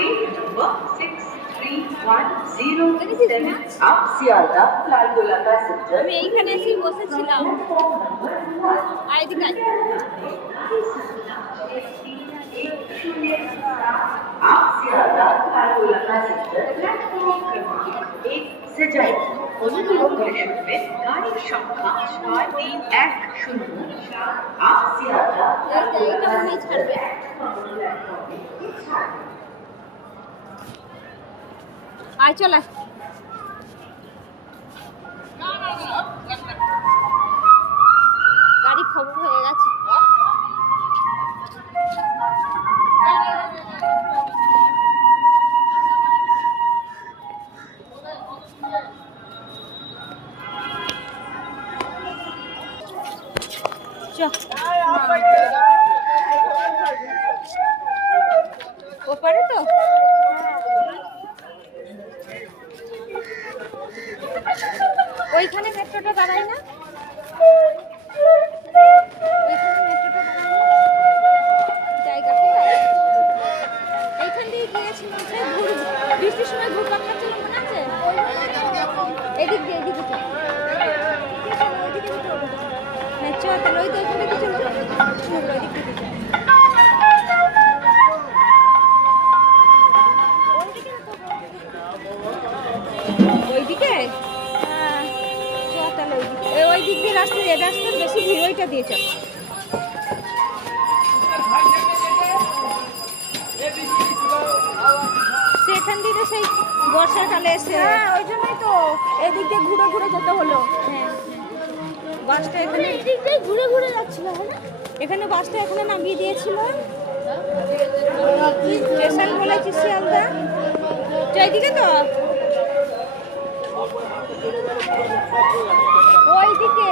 Train number 63107 up Sialda Lalgola passenger. আমি এইখানে এসে বসেছিলাম আর এদিকে आप Sialda Lalgola passenger प्लेटफॉर्म क्रमांक 1 से जाएगी। অনুগ্রহ করে শুনবেন গাড়ির সংখ্যা 6310। आप Sialda Lalgola এইটা মনে ছাড়বে আয় চল আয় গাড়ি খবর হয়ে গেছে ওপারে তো ওইখানে মেট্রোটা দাঁড়ায় না ওইখানে মেট্রোটা দাঁড়ায় না জায়গাটা এইখান দিয়ে গিয়েছিল বৃষ্টির সময় ঘুরপাক খাচ্ছিল মনে আছে এদিক দিয়ে এদিকে চল চল তাহলে ওই তো ওইখান থেকে চলবে ওইদিক থেকে চল ওইদিকে তাহলে ওই দিক দিয়ে রাস্তা রাস্তার বেশি ভিড় ওইটা দিয়ে চল সেখান দিয়ে সেই বর্ষাকালে এসে ওই জন্যই তো এদিক দিয়ে ঘুরে ঘুরে যেতে হলো হ্যাঁ বাসটা এখানে এদিক দিয়ে ঘুরে ঘুরে যাচ্ছিল এখানে বাসটা এখানে নামিয়ে দিয়েছিল স্টেশন বলেছি শিয়ালদা এইদিকে তো ওইদিকে